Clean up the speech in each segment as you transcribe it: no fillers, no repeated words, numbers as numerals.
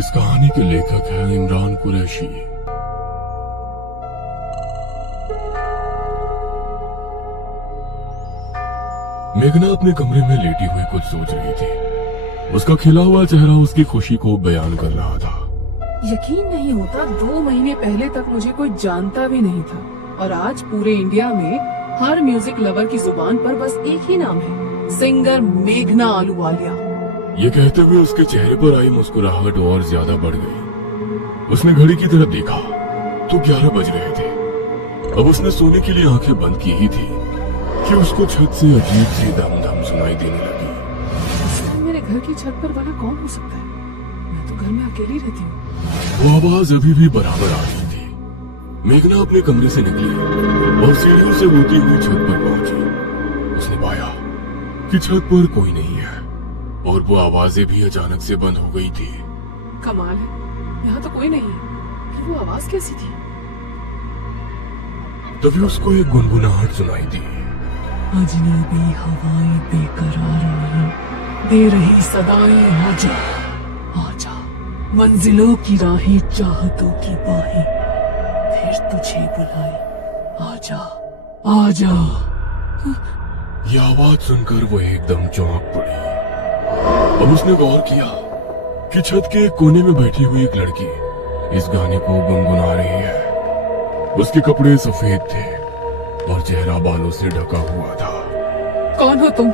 इस कहानी के लेखक हैं इमरान कुरैशी। मेघना अपने कमरे में लेटी हुई कुछ सोच रही थी। उसका खिला हुआ चेहरा उसकी खुशी को बयान कर रहा था। यकीन नहीं होता 2 महीने पहले तक मुझे कोई जानता भी नहीं था और आज पूरे इंडिया में हर म्यूजिक लवर की जुबान पर बस एक ही नाम है, सिंगर मेघना आलूवालिया। ये कहते हुए उसके चेहरे पर आई मुस्कुराहट और ज्यादा बढ़ गई। उसने घड़ी की तरफ देखा तो 11 बज रहे थे। अब उसने सोने के लिए आंखें बंद की ही थी कि उसको छत से अजीब सी धम-धम सुनाई देने लगी। मेरे घर की छत पर बना कौन हो सकता है? मैं तो घर में अकेली रहती हूँ। वो आवाज अभी भी बराबर आ रही थी। मेघना अपने कमरे से निकली और सीढ़ियों से होती हुई छत पर पहुंची। उसने पाया कि छत पर कोई नहीं है और वो आवाजें भी अचानक से बंद हो गई थी। कमाल है, यहाँ तो कोई नहीं है। फिर वो आवाज कैसी थी? तभी उसको एक गुनगुनाहट सुनाई दी। अजनबी हवाएं बेकरार रही, दे रही सदाएं, आजा आजा, मंजिलों की राहें, चाहतों की बाहें, फिर तुझे बुलाए, आजा आजा। ये आवाज सुनकर वो एकदम चौंक पड़ी। अब उसने गौर किया कि छत के एक कोने में बैठी हुई एक लड़की इस गाने को गुनगुना रही है। उसके कपड़े सफेद थे और चेहरा बालों से ढका हुआ था। कौन हो तुम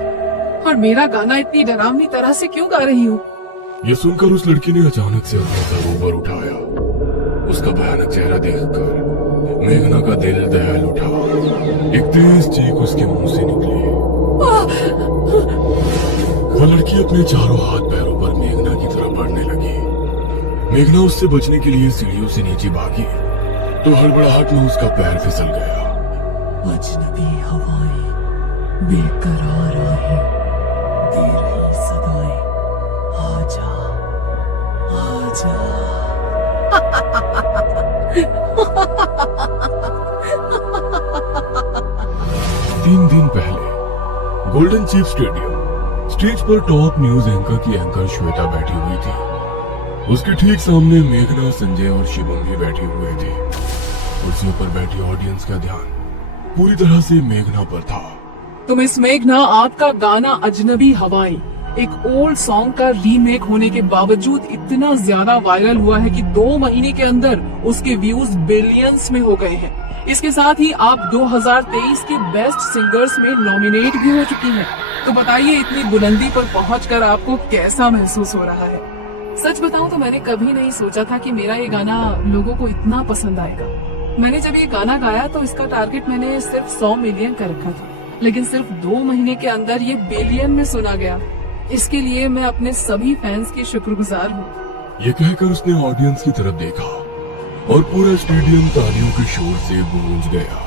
और मेरा गाना इतनी डरावनी तरह से क्यों गा रही हो? ये सुनकर उस लड़की ने अचानक से अपना सर ऊपर उठाया। उसका भयानक चेहरा देखकर मेघना का दिल दहल उठा। एक तेज चीख उसके मुंह से निकली। वो लड़की अपने चारों हाथ पैरों पर मेघना की तरफ बढ़ने लगी। मेघना उससे बचने के लिए सीढ़ियों से नीचे भागी तो हड़बड़ाहट में उसका पैर फिसल गया। अजनबी हवाएं बेकरार आहे, दे रही सदाएं, आजा आजा। 3 दिन पहले गोल्डन चीफ स्टेडियम स्टेज पर टॉप न्यूज एंकर की एंकर श्वेता बैठी हुई थी। उसके ठीक सामने मेघना, संजय और शिवम भी बैठे हुए थे। कुर्सियों पर बैठी ऑडियंस का ध्यान पूरी तरह से मेघना पर था। तो मिस मेघना, आपका गाना अजनबी हवाएं एक ओल्ड सॉन्ग का रीमेक होने के बावजूद इतना ज्यादा वायरल हुआ है कि 2 महीने के अंदर उसके व्यूज बिलियंस में हो गए हैं। इसके साथ ही आप 2023 के बेस्ट सिंगर्स में नॉमिनेट भी हो चुकी हैं। तो बताइए, इतनी बुलंदी पर पहुंचकर आपको कैसा महसूस हो रहा है? सच बताऊं तो मैंने कभी नहीं सोचा था कि मेरा ये गाना लोगों को इतना पसंद आएगा। मैंने जब ये गाना गाया तो इसका टारगेट मैंने सिर्फ 100 मिलियन का रखा था, लेकिन सिर्फ 2 महीने के अंदर ये बिलियन में सुना गया। इसके लिए मैं अपने सभी फैंस की शुक्रगुजार हूँ। ये कहकर उसने ऑडियंस की तरफ देखा और पूरा स्टेडियम तालियों के शोर से गूंज गया।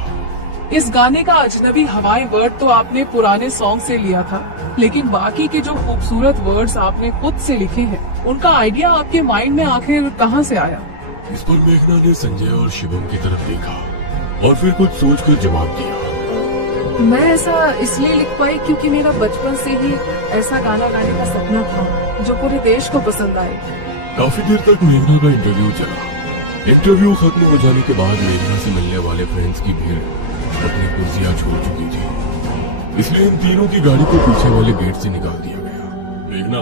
इस गाने का अजनबी हवाएं वर्ड तो आपने पुराने सॉन्ग से लिया था, लेकिन बाकी के जो खूबसूरत वर्ड्स आपने खुद से लिखे हैं, उनका आइडिया आपके माइंड में आखिर कहाँ से आया? इस पर मेघना ने संजय और शिवम की तरफ देखा और फिर कुछ सोचकर जवाब दिया। मैं ऐसा इसलिए लिख पाई क्योंकि मेरा बचपन से ही ऐसा गाना गाने का सपना था जो पूरे देश को पसंद आए। काफी देर तक मेघना का इंटरव्यू चला। इंटरव्यू खत्म हो जाने के बाद मेघना से मिलने वाले फ्रेंड्स की भीड़ अपनी कुर्सियां छोड़ चुकी थी, इसलिए इन तीनों की गाड़ी को पीछे वाले गेट से निकाल दिया गया। मेघना,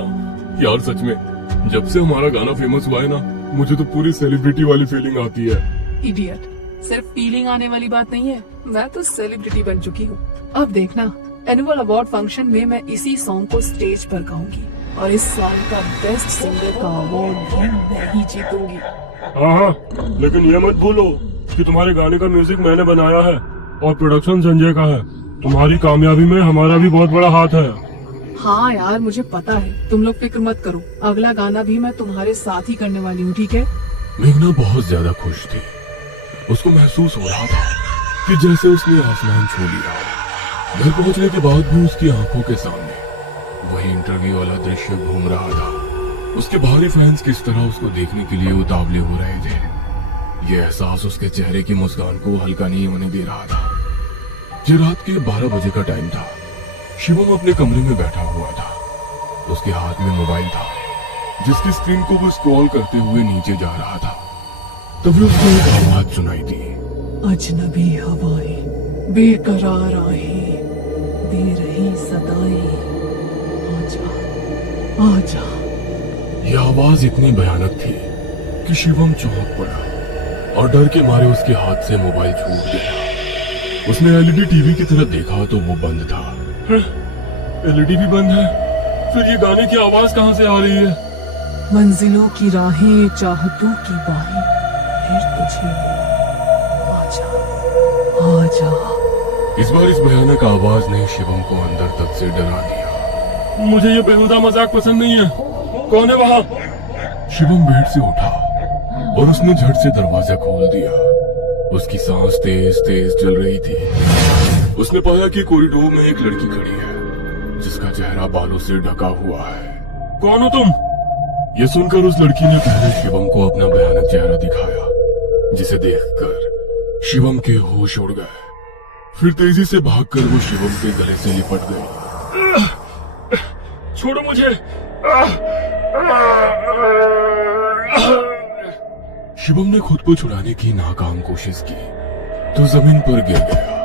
यार सच में जब से हमारा गाना फेमस हुआ है ना, मुझे तो पूरी सेलिब्रिटी वाली फीलिंग आती है। इडियट, सिर्फ फीलिंग आने वाली बात नहीं है, मैं तो सेलिब्रिटी बन चुकी हूँ। अब देखना, एनुअल अवार्ड फंक्शन में मैं इसी सॉन्ग को स्टेज पर गाऊंगी और इस सॉन्ग का बेस्ट सिंगर का अवार्ड भी मैं ही जीतूंगी। हाँ, लेकिन ये मत भूलो कि तुम्हारे गाने का म्यूजिक मैंने बनाया है और प्रोडक्शन संजय का है। तुम्हारी कामयाबी में हमारा भी बहुत बड़ा हाथ है। हाँ यार, मुझे पता है, तुम लोग फिक्र मत करो, अगला गाना भी मैं तुम्हारे साथ ही करने वाली हूँ, ठीक है? मेघना बहुत ज्यादा खुश थी। उसको महसूस हो रहा था कि जैसे उसने आसमान छू लिया। घर पहुंचने के बाद भी उसकी आंखों के सामने वही इंटरव्यू वाला दृश्य घूम रहा था। उसके बाहरी फैंस किस तरह उसको देखने के लिए उतावले हो रहे थे। ये एहसास उसके चेहरे की मुस्कान को हल्का नहीं होने दे रहा था। ये रात के 12 बजे का टाइम था। शिवम अपने कमरे में बैठा हुआ था। उसके हाथ में मोबाइल था जिसकी स्क्रीन को वो स्क्रॉल करते हुए नीचे जा रहा था। तभी उसको एक आवाज सुनाई दी। अजनबी हवाएं, बेकरार आहें, दे रही सदाएं, आजा आजा। यह आवाज इतनी भयानक थी कि शिवम चौंक पड़ा और डर के मारे उसके हाथ से मोबाइल छूट गया। उसने एलईडी टीवी की तरफ देखा तो वो बंद था। एलईडी भी बंद है, फिर ये गाने की आवाज कहां से आ रही है? मंजिलों की राहें, चाहतों की बाहें, फिर तुझे आजा आजा। इस बार इस भयानक आवाज ने शिवम को अंदर तक से डरा दिया। मुझे ये बेहुदा मजाक पसंद नहीं है। कौन है वहां? शिवम बेड से उठा और उसने झट से दरवाजा खोल दिया। उसकी सांस तेज तेज चल रही थी। उसने पाया कि कॉरिडोर में एक लड़की खड़ी है जिसका चेहरा बालों से ढका हुआ है। कौन हो तुम? ये सुनकर उस लड़की ने पहले शिवम को अपना भयानक चेहरा दिखाया, जिसे देखकर शिवम के होश उड़ गए। फिर तेजी से भागकर वो शिवम के गले से लिपट गई। छोड़ो मुझे। शिवम ने खुद को छुड़ाने की नाकाम कोशिश की तो जमीन पर गिर गया।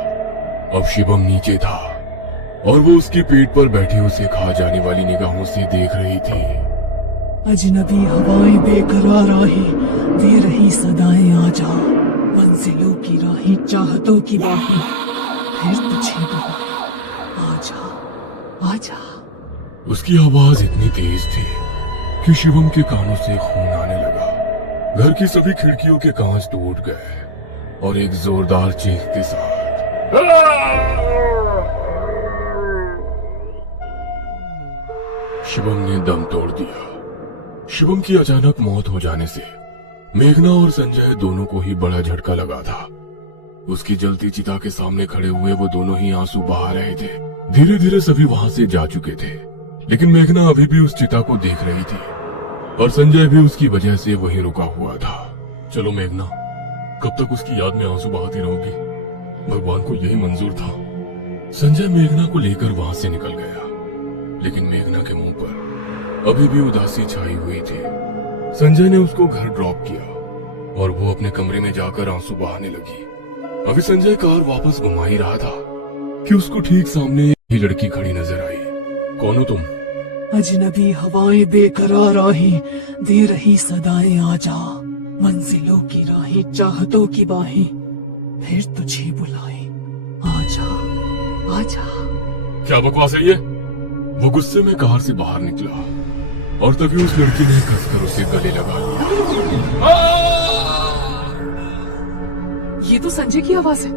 अब शिवम नीचे था और वो उसके पेट पर बैठी उसे खा जाने वाली निगाहों से देख रही थी। अजनबी हवाएं, बेकरार आहें, दे रही सदाएं, आजा। मंजिलों की राहें, चाहतों की बाहें, फिर तुझे बुलाएं, आजा आजा। उसकी आवाज इतनी तेज थी कि शिवम के कानों से खून आने लगा। घर की सभी खिड़कियों के कांच टूट गए और एक जोरदार चीख के साथ शिवम ने दम तोड़ दिया। शिवम की अचानक मौत हो जाने से मेघना और संजय दोनों को ही बड़ा झटका लगा था। उसकी जलती चिता के सामने खड़े हुए वो दोनों ही आंसू बहा रहे थे। धीरे धीरे सभी वहां से जा चुके थे, लेकिन मेघना अभी भी उस चिता को देख रही थी और संजय भी उसकी वजह से वहीं रुका हुआ था। चलो मेघना, कब तक उसकी याद में आंसू बहाती रहोगी? भगवान को यही मंजूर था। संजय मेघना को लेकर वहां से निकल गया, लेकिन मेघना के मुंह पर अभी भी उदासी छाई हुई थी। संजय ने उसको घर ड्रॉप किया और वो अपने कमरे में जाकर आंसू बहाने लगी। अभी संजय कार वापस घुमा ही रहा था कि उसको ठीक सामने ही लड़की खड़ी नजर आई। कौन हो तुम? अजनबी हवाएं, बेकरार आहें, दे रही सदाएं, आजा। मंजिलों की राहें, चाहतों की बाहें, फिर तुझे बुलाएं, आजा आजा। क्या बकवास है ये? वो गुस्से में कार से बाहर निकला और तभी उस लड़की ने कसकर उसे गले लगा लिया। ये तो संजय की आवाज है।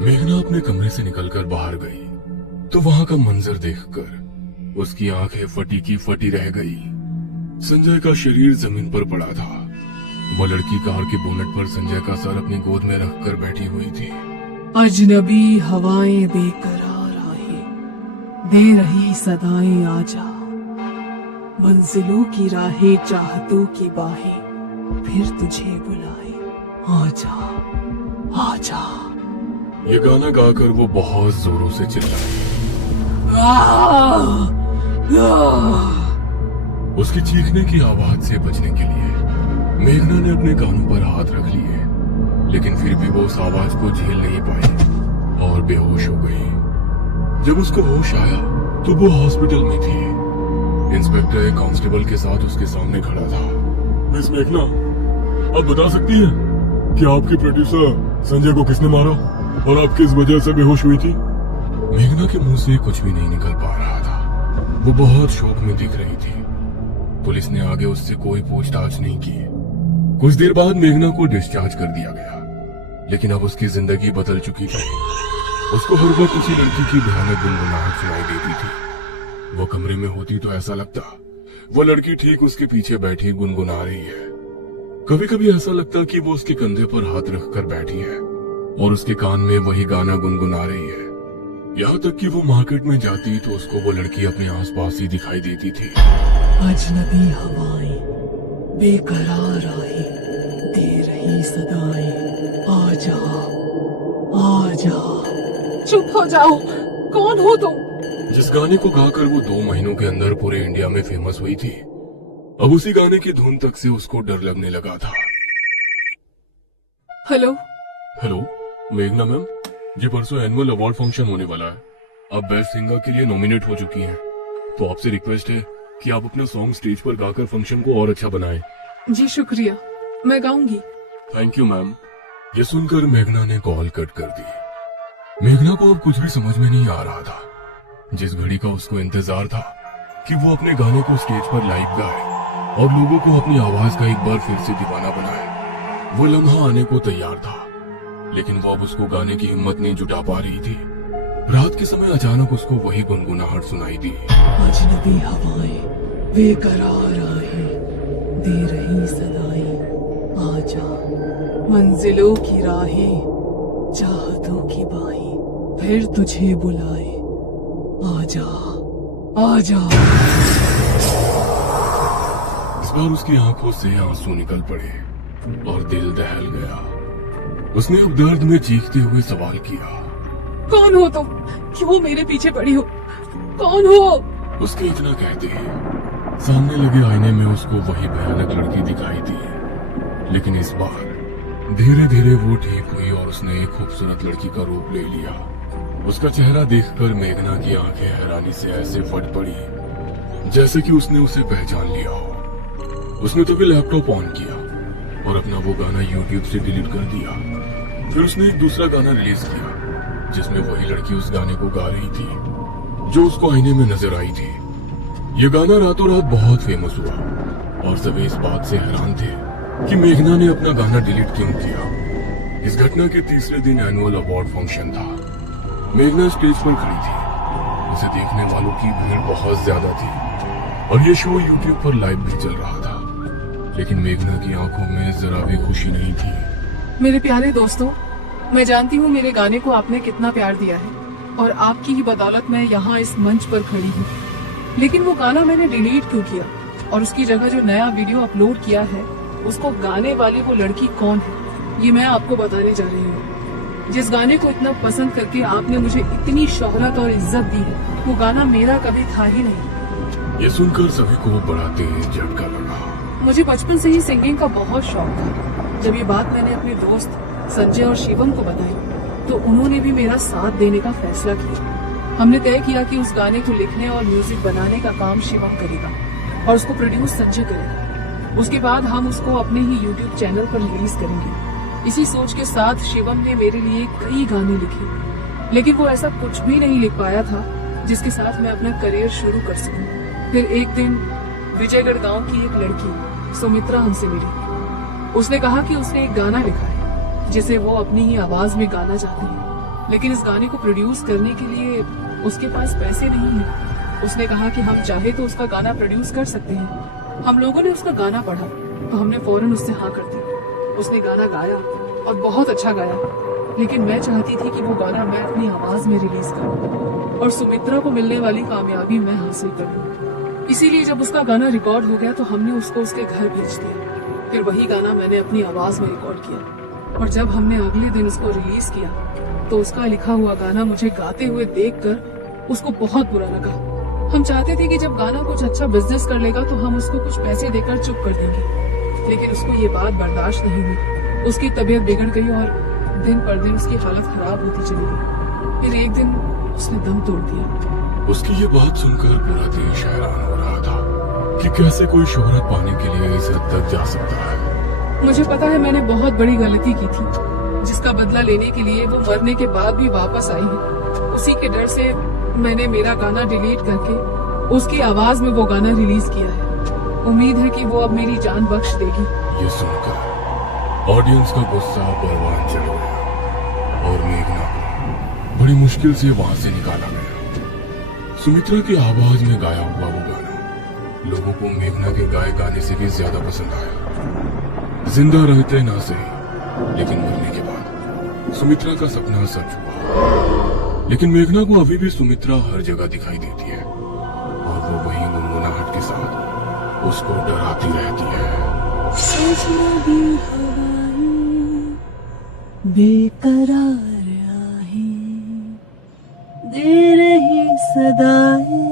मेघना अपने कमरे से निकलकर बाहर गई तो वहां का मंजर देखकर उसकी आंखें फटी की फटी रह गई। संजय का शरीर जमीन पर पड़ा था। वो लड़की कार के बोनट पर संजय का सर अपनी गोद में रखकर बैठी हुई थी। अजनबी हवाएं, बेकरार आहें, दे रही सदाएं, आजा। मंजिलों की राहें, चाहतों की बाहें, फिर तुझे बुलाए, आजा आजा। ये गाना गाकर वो बहुत जोरों से चिल्लाई। उसकी चीखने की आवाज से बचने के लिए मेघना ने अपने कानों पर हाथ रख लिए, लेकिन फिर भी वो उस आवाज को झेल नहीं पाई और बेहोश हो गई। जब उसको होश आया तो वो हॉस्पिटल में थी। इंस्पेक्टर एक कांस्टेबल के साथ उसके सामने खड़ा था। मिस मेघना, आप बता सकती हैं कि आपके प्रोड्यूसर संजय को किसने मारा और आप किस वजह से बेहोश हुई थी? मेघना के मुंह से कुछ भी नहीं निकल पा रहा था। वो बहुत शौक में दिख रही थी। पुलिस ने आगे उससे कोई पूछताछ नहीं की। कुछ देर बाद मेघना को डिस्चार्ज कर दिया गया, लेकिन अब उसकी जिंदगी बदल चुकी थी। उसको हर वक्त उसी लड़की की भयानक गुनगुनाहट सुनाई देती थी। वो कमरे में होती तो ऐसा लगता वो लड़की ठीक उसके पीछे बैठी गुनगुना रही है। कभी कभी ऐसा लगता कि वो उसके कंधे पर हाथ रखकर बैठी है और उसके कान में वही गाना गुनगुना रही है। यहाँ तक कि वो मार्केट में जाती तो उसको वो लड़की अपने आसपास ही दिखाई देती थी। अजनबी हवाएं, बेकरार आहें, दे रही सदाएं, आजा आजा। चुप हो जाओ, कौन हो तुम? जिस गाने को गाकर वो 2 महीनों के अंदर पूरे इंडिया में फेमस हुई थी, अब उसी गाने की धुन तक से उसको डर लगने लगा था। हेलो। हेलो मेघना मैम, जी परसों एनुअल अवार्ड फंक्शन होने वाला है। आप बेस्ट सिंगर के लिए नॉमिनेट हो चुकी हैं, तो आपसे रिक्वेस्ट है कि आप अपना सॉन्ग स्टेज पर गाकर फंक्शन को और अच्छा बनाएं। जी शुक्रिया, मैं गाऊंगी। Thank you ma'am. ये सुनकर मेघना ने कॉल कट कर दी। मेघना को अब कुछ भी समझ में नहीं आ रहा था। जिस घड़ी का उसको इंतजार था कि वो अपने गाने को स्टेज पर लाइव गाए और लोगों को अपनी आवाज का एक बार फिर से दीवाना बनाए, वो लम्हा आने को तैयार था, लेकिन वो अब उसको गाने की हिम्मत नहीं जुटा पा रही थी। रात के समय अचानक उसको वही गुनगुनाहट सुनाई दी। अजनबी हवाएं बेकरार आहें दे रही सदाएं, आजा मंजिलों की राहें चाहतों की बाहें फिर तुझे बुलाए, आजा आजा। इस बार उसकी आंखों से आंसू निकल पड़े और दिल दहल गया। उसने अब दर्द में चीखते हुए सवाल किया, कौन हो तुम? क्यों मेरे पीछे पड़ी हो? कौन हो? उसके इतना कहते ही सामने लगे आईने में उसको वही भयानक लड़की दिखाई दी। लेकिन इस बार धीरे धीरे वो ठीक हुई और उसने एक खूबसूरत लड़की का रूप ले लिया। उसका चेहरा देखकर मेघना की आंखें हैरानी से ऐसे फट पड़ी जैसे कि उसने उसे पहचान लिया हो। उसने तभी लैपटॉप ऑन किया और अपना वो गाना यूट्यूब से डिलीट कर दिया। फिर उसने एक दूसरा गाना रिलीज किया जिसमें वही लड़की उस गाने को गा रही थी जो उसको आईने में नजर आई थी। ये गाना रातों रात बहुत फेमस हुआ और सभी इस बात से हैरान थे कि मेघना ने अपना गाना डिलीट क्यों किया। इस घटना के तीसरे दिन एनुअल अवार्ड फंक्शन था। मेघना स्टेज पर खड़ी थी। उसे देखने वालों की भीड़ बहुत ज्यादा थी और ये शो यूट्यूब पर लाइव भी चल रहा था, लेकिन मेघना की आंखों में जरा भी खुशी नहीं थी। मेरे प्यारे दोस्तों, मैं जानती हूँ मेरे गाने को आपने कितना प्यार दिया है और आपकी ही बदौलत मैं यहाँ इस मंच पर खड़ी हूँ। लेकिन वो गाना मैंने डिलीट क्यों किया और उसकी जगह जो नया वीडियो अपलोड किया है उसको गाने वाली वो लड़की कौन है, ये मैं आपको बताने जा रही हूँ। जिस गाने को इतना पसंद करके आपने मुझे इतनी शोहरत और इज्जत दी है, वो गाना मेरा कभी था ही नहीं। ये सुनकर सभी को बड़ा तेज झटका लगा। मुझे बचपन से ही सिंगिंग का बहुत शौक था। जब ये बात मैंने अपने दोस्त संजय और शिवम को बताई तो उन्होंने भी मेरा साथ देने का फैसला किया। हमने तय किया कि उस गाने को लिखने और म्यूजिक बनाने का काम शिवम करेगा और उसको प्रोड्यूस संजय करेगा। उसके बाद हम उसको अपने ही यूट्यूब चैनल पर रिलीज करेंगे। इसी सोच के साथ शिवम ने मेरे लिए कई गाने लिखे, लेकिन वो ऐसा कुछ भी नहीं लिख पाया था जिसके साथ मैं अपना करियर शुरू कर सकूं। फिर एक दिन विजयगढ़ गांव की एक लड़की सुमित्रा हमसे मिली। उसने कहा कि उसने एक गाना लिखा है जिसे वो अपनी ही आवाज में गाना चाहती है, लेकिन इस गाने को प्रोड्यूस करने के लिए उसके पास पैसे नहीं है। उसने कहा कि हम चाहे तो उसका गाना प्रोड्यूस कर सकते हैं। हम लोगों ने उसका गाना पढ़ा तो हमने फौरन उससे हाँ कर दी। उसने गाना गाया और बहुत अच्छा गाया, लेकिन मैं चाहती थी कि वो गाना मैं अपनी आवाज में रिलीज करूं और सुमित्रा को मिलने वाली कामयाबी मैं हासिल करूं। इसीलिए जब उसका गाना रिकॉर्ड हो गया तो हमने उसको उसके घर भेज दिया। फिर वही गाना मैंने अपनी आवाज में रिकॉर्ड किया और जब हमने अगले दिन उसको रिलीज किया तो उसका लिखा हुआ गाना मुझे गाते हुए देखकर उसको बहुत बुरा लगा। हम चाहते थे कि जब गाना कुछ अच्छा बिजनेस कर लेगा तो हम उसको कुछ पैसे देकर चुप कर देंगे, लेकिन उसको ये बात बर्दाश्त नहीं हुई। उसकी तबीयत बिगड़ गई और दिन पर दिन उसकी हालत खराब होती चली गई। फिर एक दिन उसने दम तोड़ दिया। उसकी ये बात सुनकर पूरा देश हैरान हो रहा था कि कैसे कोई शोहरत पाने के लिए इस हद तक जा सकता है। मुझे पता है मैंने बहुत बड़ी गलती की थी, जिसका बदला लेने के लिए वो मरने के बाद भी वापस आई है। उसी के डर से मैंने मेरा गाना डिलीट करके उसकी आवाज में वो गाना रिलीज किया है। उम्मीद है कि वो अब मेरी जान बख्श देगी। ये सुनकर ऑडियंस का गुस्सा परवान चढ़ गया और मेघना को बड़ी मुश्किल से वहां से निकाला गया। सुमित्रा की आवाज में गाया हुआ वो गाना लोगों को मेघना के गाए गाने से भी ज्यादा पसंद आया। जिंदा रहते ना सही, लेकिन मरने के बाद सुमित्रा का सपना सच हुआ। लेकिन मेघना को अभी भी सुमित्रा हर जगह दिखाई देती है और वो वही गुनगुनाहट के साथ उसको डराती रहती है। अजनबी हवाएं बेकरार आहें दे रही सदाएं,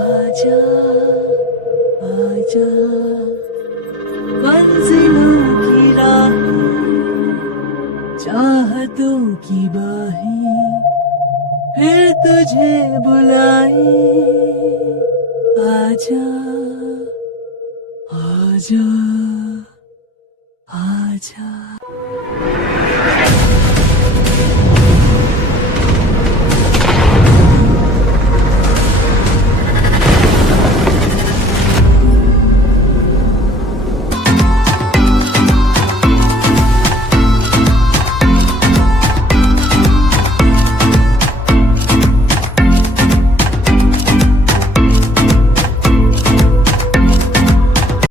आजा आजा। तुझे बुलाए, आजा आजा आजा।